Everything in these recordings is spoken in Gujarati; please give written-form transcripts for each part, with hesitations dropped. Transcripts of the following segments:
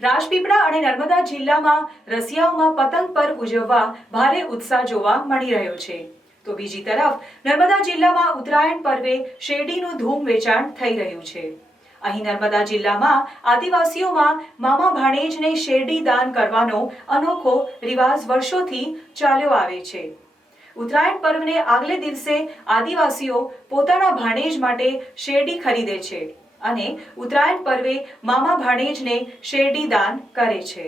રાજપીપળા અને નર્મદા જિલ્લામાં રસિયાઓમાં પતંગ પર્વ ઉજવવા ભારે ઉત્સાહ જોવા મળી રહ્યો છે, તો બીજી તરફ નર્મદા જિલ્લામાં ઉત્તરાયણ પર્વે શેરડીનું ધૂમ વેચાણ થઈ રહ્યું છે। અહીં નર્મદા જિલ્લામાં આદિવાસીઓમાં મામા ભાણેજને શેરડી દાન કરવાનો અનોખો રિવાજ વર્ષોથી ચાલ્યો આવે છે। ઉત્તરાયણ પર્વને આગલે દિવસે આદિવાસીઓ પોતાના ભાણેજ માટે શેરડી ખરીદે છે અને ઉત્તરાયણ પર્વે મામા ભાણેજને શેરડી દાન કરે છે।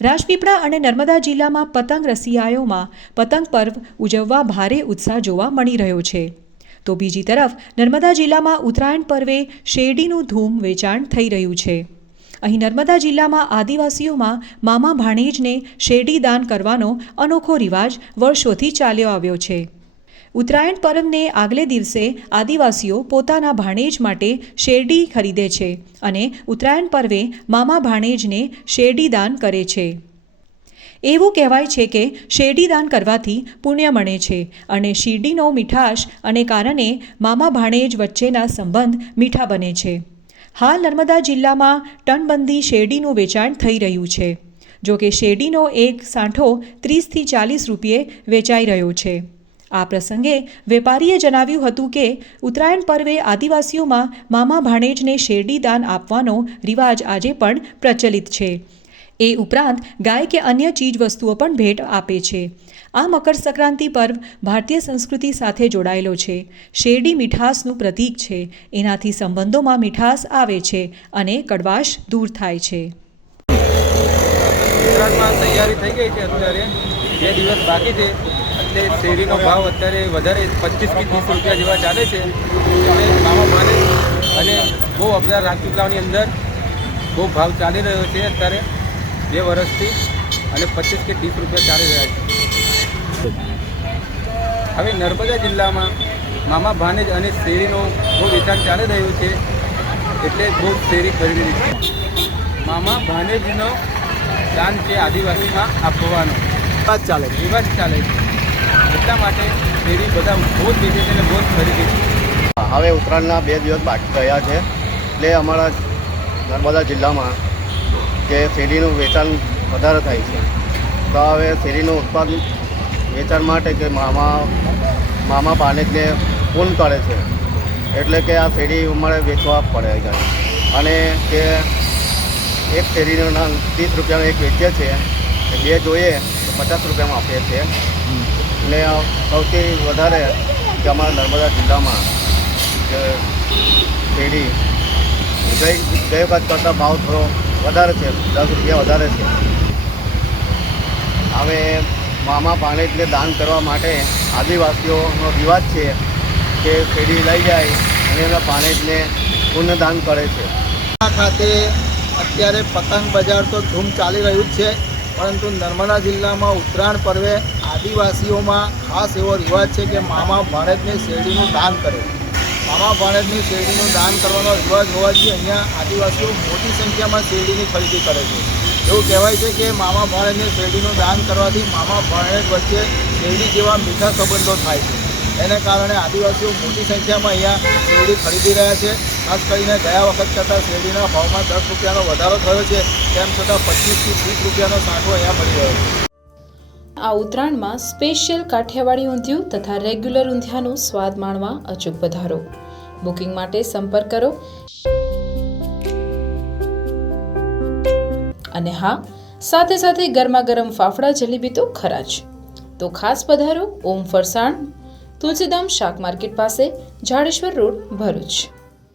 રાજપીપળા અને નર્મદા જિલ્લામાં પતંગ રસિયાઓમાં પતંગ પર્વ ઉજવવા ભારે ઉત્સાહ જોવા મળી રહ્યો છે, તો બીજી તરફ નર્મદા જિલ્લામાં ઉત્તરાયણ પર્વે શેરડીનું ધૂમ વેચાણ થઈ રહ્યું છે। અહીં નર્મદા જિલ્લામાં આદિવાસીઓમાં મામા ભાણેજને શેરડી દાન કરવાનો અનોખો રિવાજ વર્ષોથી ચાલ્યો આવ્યો છે। ઉત્તરાયણ પર્વને આગલે દિવસે આદિવાસીઓ પોતાના ભાણેજ માટે શેરડી ખરીદે છે અને ઉત્તરાયણ પર્વે મામા ભાણેજને શેરડી દાન કરે છે। એવું કહેવાય છે કે શેરડી દાન કરવાથી પુણ્ય મળે છે અને શેરડીનો મીઠાશ અને કારણે મામા ભાણેજ વચ્ચેના સંબંધ મીઠા બને છે। હાલ નર્મદા જિલ્લામાં ટનબંધી શેરડીનું વેચાણ થઈ રહ્યું છે, જો કે શેરડીનો એક સાંઠો 30 થી 40 રૂપિયે વેચાઈ રહ્યો છે। આ પ્રસંગે વેપારીએ જણાવ્યું હતું કે ઉત્તરાયણ પર્વે આદિવાસીઓમાં મામા ભાણેજને શેરડી દાન આપવાનો રિવાજ આજે પણ પ્રચલિત છે। એ ઉપરાંત ગાય કે અન્ય ચીજ વસ્તુઓ પણ ભેટ આપે છે। આ મકર સંક્રાંતિ પર્વ ભારતીય સંસ્કૃતિ સાથે જોડાયેલો છે। શેરડી મીઠાશનું પ્રતીક છે, એનાથી સંબંધોમાં મીઠાશ આવે છે અને કડવાશ દૂર થાય છે। ઉત્તરાયણમાં તૈયારી થઈ ગઈ છે, અત્યારે 2 દિવસ બાકી છે, એટલે શેરડીનો ભાવ અત્યારે વધારે 25 થી 30 રૂપિયા જેવા ચાલે છે। એટલે મામા ભાણેજ અને બહુ અબજાર રાજપીપળાની અંદર બહુ ભાવ ચાલી રહ્યો છે અત્યારે 2 વર્ષથી, અને 25 કે 30 રૂપિયા ચાલી રહ્યા છે। હવે નર્મદા જિલ્લામાં મામા ભાણેજ અને શેરડીનું બહુ વેચાણ ચાલી રહ્યું છે, એટલે બહુ શેરડી ખરીદી છે। મામા ભાણેજનો દાન છે આદિવાસીમાં આપવાનો રિવાજ ચાલે છે, એટલા માટે શેરડી બધા બહુ જ વેચે છે અને બહુ જ ખરીદે છે। હવે ઉત્તરાયણના 2 દિવસ બાકી રહ્યા છે, એટલે અમારા નર્મદા જિલ્લામાં જે શેરડીનું વેચાણ વધારે થાય છે, તો હવે શેરડીનું ઉત્પાદન વેચાણ માટે કે મામા ભાણેજને પૂન કરે છે, એટલે કે આ શેરડી અમારે વેચવા પડે છે અને કે એક શેરડીનું નામ 30 રૂપિયાનું એક વેચીએ છીએ, 2 જોઈએ તો 50 રૂપિયામાં આપીએ છીએ। એટલે સૌથી વધારે કે અમારા નર્મદા જિલ્લામાં જે શેરડી ગઈ વખત કરતાં ભાવ થોડો વધારે છે, 10 રૂપિયા વધારે છે। હવે મામા ભાણેજને દાન કરવા માટે આદિવાસીઓનો રિવાજ છે કે શેરડી લઈ જાય અને એના ભાણેજને પુણ્યદાન કરે છે। આ ખાતે અત્યારે પતંગ બજાર તો ધૂમ ચાલી રહ્યું જ છે, પરંતુ નર્મદા જિલ્લામાં ઉત્તરાયણ પર્વે આદિવાસીઓમાં ખાસ એવો રિવાજ છે કે મામા ભાણેજને શેરડીનું દાન કરે। મામા ભાણેજને શેરડીનું દાન કરવાનો રિવાજ હોવાથી અહીંયા આદિવાસીઓ મોટી સંખ્યામાં શેરડીની ખરીદી કરે છે। એવું કહેવાય છે કે મામા ભાણેજને શેરડીનું દાન કરવાથી મામા ભાણેજ વચ્ચે શેરડી જેવા મીઠા સંબંધો થાય છે, એને કારણે આદિવાસીઓ મોટી સંખ્યામાં અહીંયા શેરડી ખરીદી રહ્યા છે। ખાસ કરીને ગયા વખત કરતાં શેરડીના ભાવમાં 10 રૂપિયાનો વધારો થયો છે, તેમ છતાં 25 થી 30 રૂપિયાનો સાંઠો અહીંયા મળી રહ્યો છે। આ ઉત્તરાયણમાં સ્પેશિયલ કાઠિયાવાડી ઊંધિયું તથા રેગ્યુલર ઊંધિયાનો સ્વાદ માણવા અચૂક પધારો। બુકિંગ માટે સંપર્ક કરો। અને હા, સાથે સાથે ગરમા ગરમ ફાફડા જલેબી તો ખરા જ, તો ખાસ પધારો ઓમ ફરસાણ, તુલસીધામ શાક માર્કેટ પાસે, જાડેશ્વર રોડ, ભરૂચ।